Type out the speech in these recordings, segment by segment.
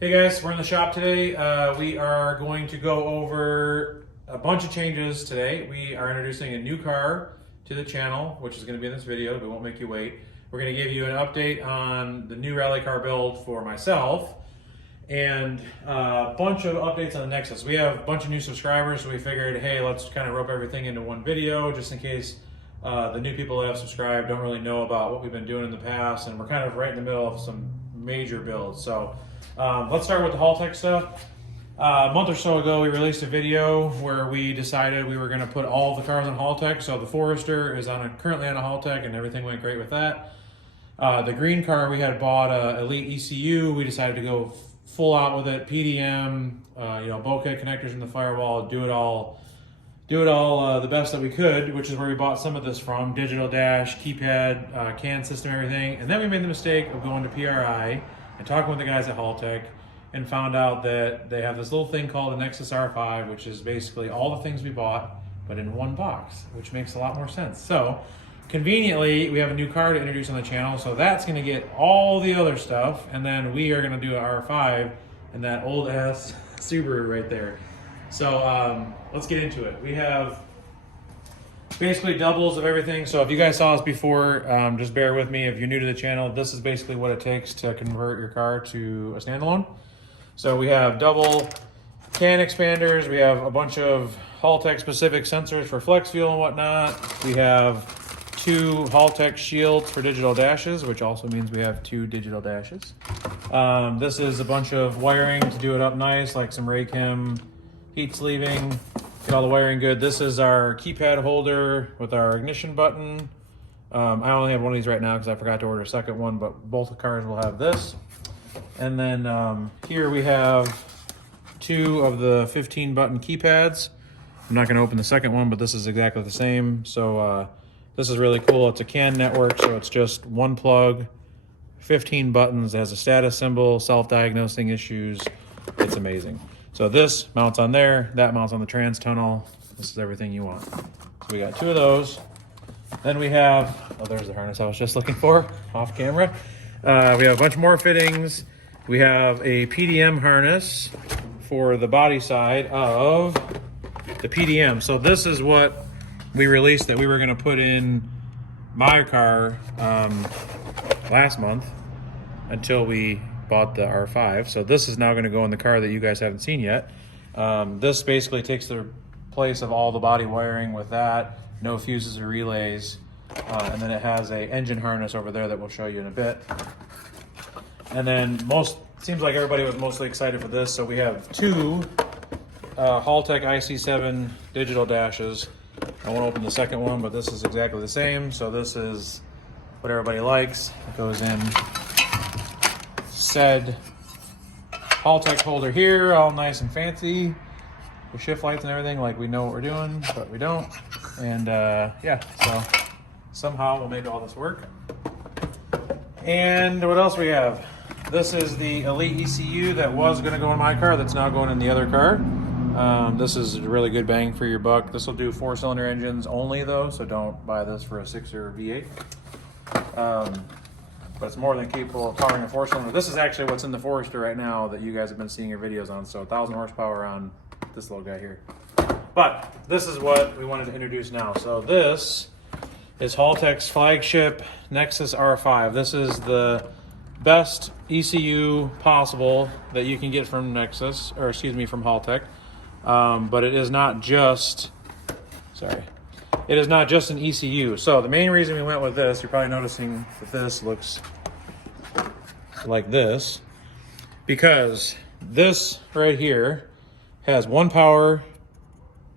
Hey guys, we're in the shop today. We are going to go over a bunch of changes today. We are introducing a new car to the channel, which is going to be in this video. We won't make you wait. We're going to give you an update on the new rally car build for myself and a bunch of updates on the Nexus. We have a bunch of new subscribers, so we figured, hey, let's kind of rope everything into one video just in case the new people that have subscribed don't really know about what we've been doing in the past, and we're kind of right in the middle of some major builds. So let's start with the Haltech stuff. A month or so ago, we released a video where we decided we were going to put all of the cars on Haltech. So the Forester is currently on a Haltech, and everything went great with that. The green car, we had bought a Elite ECU. We decided to go full out with it, PDM, bulkhead connectors in the firewall, do it all the best that we could, which is where we bought some of this from: digital dash, keypad, CAN system, everything. And then we made the mistake of going to PRI and talking with the guys at Haltech, and found out that they have this little thing called the Nexus R5, which is basically all the things we bought, but in one box, which makes a lot more sense. So conveniently, we have a new car to introduce on the channel, so that's gonna get all the other stuff, and then we are gonna do an R5 and that old ass Subaru right there. So let's get into it. We have basically doubles of everything. So if you guys saw us before, just bear with me. If you're new to the channel, this is basically what it takes to convert your car to a standalone. So we have double CAN expanders. We have a bunch of Haltech specific sensors for flex fuel and whatnot. We have two Haltech shields for digital dashes, which also means we have two digital dashes. This is a bunch of wiring to do it up nice, like some Raychem heat sleeving. Get all the wiring good. This is our keypad holder with our ignition button. I only have one of these right now because I forgot to order a second one, but both the cars will have this. And then here we have two of the 15 button keypads. I'm not going to open the second one, but this is exactly the same. So this is really cool. It's a CAN network, so it's just one plug, 15 buttons. It has a status symbol, self-diagnosing issues. It's amazing. So this mounts on there, that mounts on the trans tunnel. This is everything you want. So we got two of those. Then we have, oh, there's the harness I was just looking for off camera. We have a bunch more fittings. We have a PDM harness for the body side of the PDM. So this is what we released that we were gonna put in my car last month until we bought the R5. So this is now going to go in the car that you guys haven't seen yet. This basically takes the place of all the body wiring with that, no fuses or relays, and then it has a engine harness over there that we'll show you in a bit. And then seems like everybody was mostly excited for this, so we have two Haltech IC7 digital dashes. I won't open the second one, but this is exactly the same. So this is what everybody likes. It goes in said Haltech holder here, all nice and fancy with shift lights and everything, like we know what we're doing, but we don't. And yeah, so somehow we'll make all this work. And what else we have? This is the Elite ECU that was going to go in my car, that's now going in the other car. This is a really good bang for your buck. This will do 4-cylinder engines only though, so don't buy this for a 6 or V8. But it's more than capable of powering a 4-cylinder. This is actually what's in the Forester right now that you guys have been seeing your videos on. So 1,000 horsepower on this little guy here. But this is what we wanted to introduce now. So this is Haltech's flagship Nexus R5. This is the best ECU possible that you can get from Nexus, or excuse me, from Haltech. But it is not just, it is not just an ECU. So the main reason we went with this, you're probably noticing that this looks like this, because this right here has one power,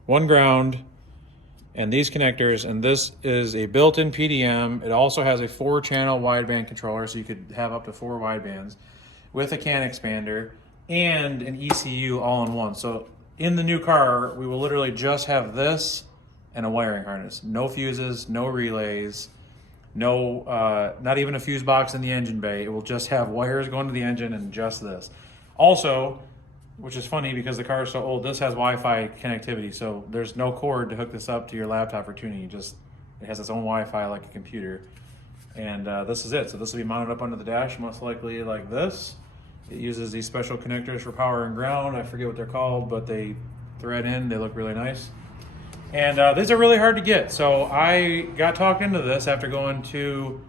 one ground, and these connectors, and this is a built-in PDM. It also has a 4-channel wideband controller, so you could have up to 4 widebands with a CAN expander and an ECU all in one. So in the new car, we will literally just have this and a wiring harness. No fuses, no relays, no, not even a fuse box in the engine bay. It will just have wires going to the engine and just this. Also, which is funny because the car is so old, this has Wi-Fi connectivity, so there's no cord to hook this up to your laptop for tuning. It has its own Wi-Fi like a computer. And this is it. So this will be mounted up under the dash, most likely like this. It uses these special connectors for power and ground. I forget what they're called, but they thread in. They look really nice. And these are really hard to get. So I got talked into this after going to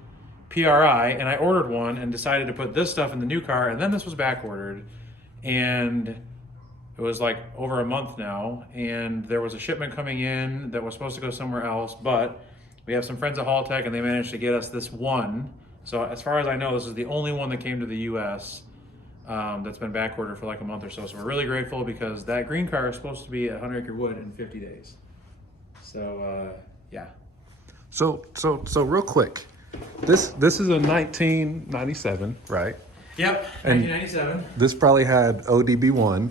PRI, and I ordered one and decided to put this stuff in the new car, and then this was back ordered. And it was like over a month now, and there was a shipment coming in that was supposed to go somewhere else, but we have some friends at Haltech and they managed to get us this one. So as far as I know, this is the only one that came to the US that's been back ordered for like a month or so. So we're really grateful because that green car is supposed to be at 100 Acre Wood in 50 days. So yeah. So real quick, this is a 1997, right? Yep, 1997. This probably had ODB1.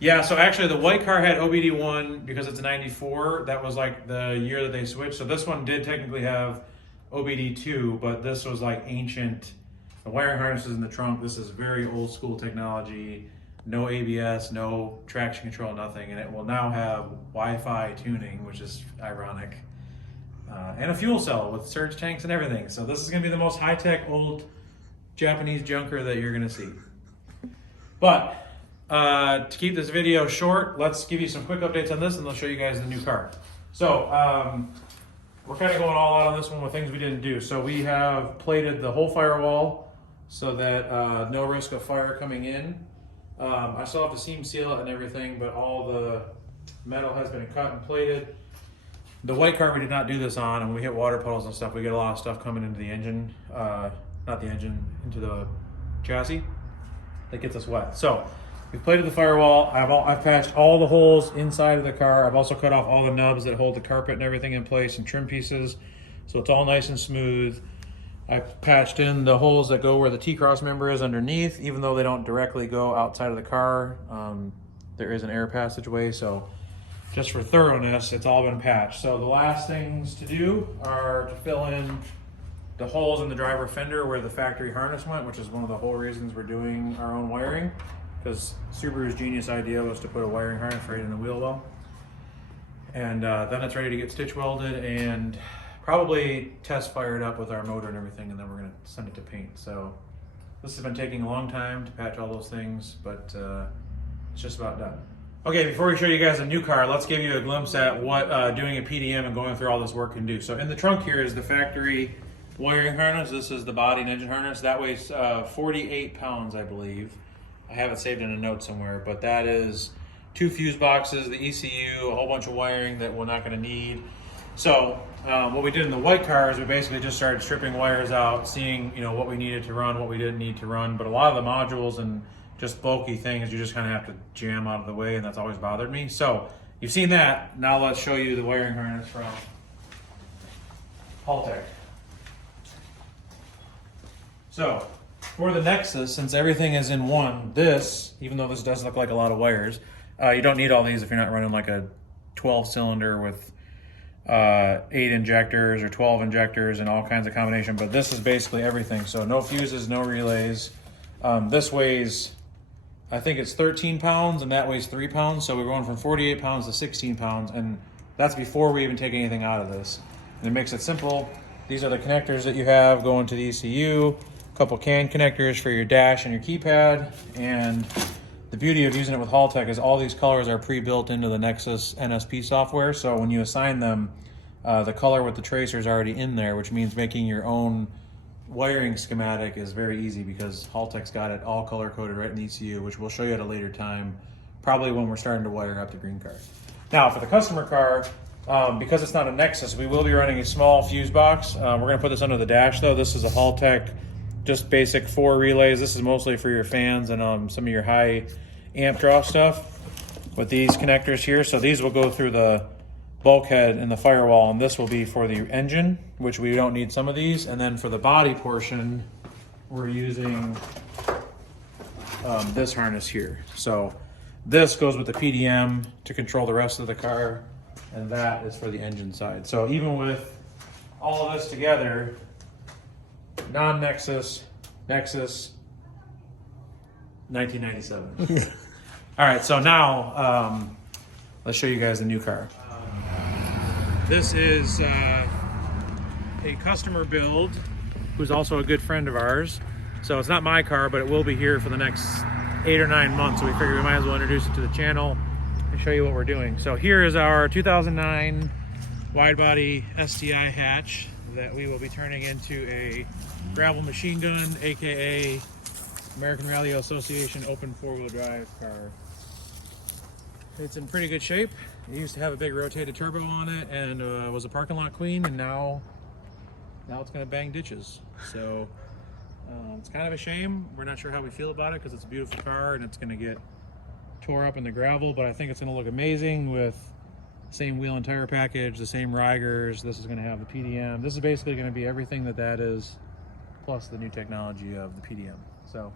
Yeah, so actually the white car had OBD1 because it's a 94. That was like the year that they switched. So this one did technically have OBD2, but this was like ancient. The wiring harnesses in the trunk, this is very old school technology. No ABS, no traction control, nothing. And it will now have Wi-Fi tuning, which is ironic. And a fuel cell with surge tanks and everything. So this is gonna be the most high-tech old Japanese junker that you're gonna see. But to keep this video short, let's give you some quick updates on this and I'll show you guys the new car. So we're kind of going all out on this one with things we didn't do. So we have plated the whole firewall so that no risk of fire coming in. I still have to seam seal it and everything, but all the metal has been cut and plated. The white car we did not do this on, and when we hit water puddles and stuff, we get a lot of stuff coming into the engine, not the engine, into the chassis that gets us wet. So we've plated the firewall. I've patched all the holes inside of the car. I've also cut off all the nubs that hold the carpet and everything in place and trim pieces, so it's all nice and smooth. I've patched in the holes that go where the T-cross member is underneath, even though they don't directly go outside of the car. There is an air passageway, so just for thoroughness, it's all been patched. So the last things to do are to fill in the holes in the driver fender where the factory harness went, which is one of the whole reasons we're doing our own wiring, because Subaru's genius idea was to put a wiring harness right in the wheel well. And then it's ready to get stitch welded and probably test fired up with our motor and everything, and then we're gonna send it to paint. So this has been taking a long time to patch all those things, but it's just about done. Okay, before we show you guys a new car, let's give you a glimpse at what doing a PDM and going through all this work can do. So in the trunk here is the factory wiring harness. This is the body and engine harness. That weighs 48 pounds, I believe. I have it saved in a note somewhere, but that is 2 fuse boxes, the ECU, a whole bunch of wiring that we're not gonna need. So what we did in the white car is we basically just started stripping wires out, seeing what we needed to run, what we didn't need to run. But a lot of the modules and just bulky things, you just kind of have to jam out of the way, and that's always bothered me. So you've seen that. Now let's show you the wiring harness from Haltech. So for the Nexus, since everything is in one, this, even though this does look like a lot of wires, you don't need all these if you're not running like a 12 cylinder with 8 injectors or 12 injectors and all kinds of combination. But this is basically everything. So no fuses, no relays. This weighs, I think it's 13 pounds, and that weighs 3 pounds. So we're going from 48 pounds to 16 pounds, and that's before we even take anything out of this. And it makes it simple. These are the connectors that you have going to the ECU, a couple CAN connectors for your dash and your keypad. And the beauty of using it with Haltech is all these colors are pre-built into the Nexus NSP software. So when you assign them, the color with the tracer is already in there, which means making your own wiring schematic is very easy because Haltech's got it all color coded right in the ECU, which we'll show you at a later time, probably when we're starting to wire up the green car. Now for the customer car, because it's not a Nexus, we will be running a small fuse box. We're gonna put this under the dash though. This is a Haltech, just basic 4 relays. This is mostly for your fans and some of your high amp draw stuff with these connectors here. So these will go through the bulkhead in the firewall, and this will be for the engine, which we don't need some of these. And then for the body portion, we're using this harness here. So this goes with the PDM to control the rest of the car, and that is for the engine side. So even with all of this together, non-Nexus, Nexus, 1997. All right, so now let's show you guys the new car. This is a customer build who's also a good friend of ours. So it's not my car, but it will be here for the next 8 or 9 months. So we figured we might as well introduce it to the channel and show you what we're doing. So here is our 2009 wide body STI hatch that we will be turning into a gravel machine gun, AKA American Rally Association open 4-wheel drive car. It's in pretty good shape. It used to have a big rotated turbo on it and was a parking lot queen, and now it's gonna bang ditches. So it's kind of a shame. We're not sure how we feel about it because it's a beautiful car and it's gonna get tore up in the gravel, but I think it's gonna look amazing with the same wheel and tire package, the same Rigers. This is gonna have the PDM. This is basically gonna be everything that is, plus the new technology of the PDM. So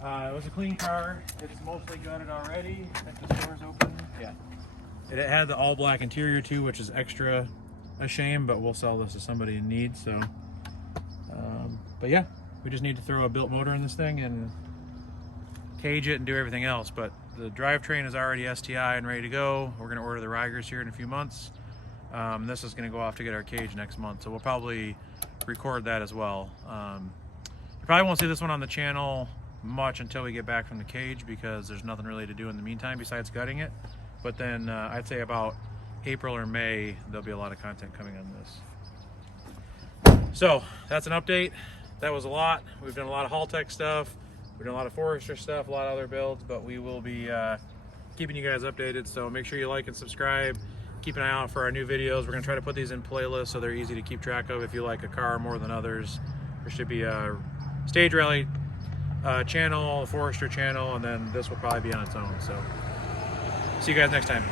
it was a clean car. It's mostly gutted already. I think the door's open. Yeah. It had the all black interior too, which is extra a shame, but we'll sell this to somebody in need. So, but yeah, we just need to throw a built motor in this thing and cage it and do everything else. But the drivetrain is already STI and ready to go. We're going to order the Rigers here in a few months. This is going to go off to get our cage next month, so we'll probably record that as well. You probably won't see this one on the channel much until we get back from the cage because there's nothing really to do in the meantime besides gutting it. But then I'd say about April or May there'll be a lot of content coming on this. So that's an update. That was a lot. We've done a lot of Haltech stuff, we've done a lot of Forester stuff, a lot of other builds, but we will be keeping you guys updated. So make sure you like and subscribe. Keep an eye out for our new videos. We're gonna try to put these in playlists so they're easy to keep track of. If you like a car more than others, there should be a Stage Rally channel, a Forester channel, and then this will probably be on its own. So see you guys next time.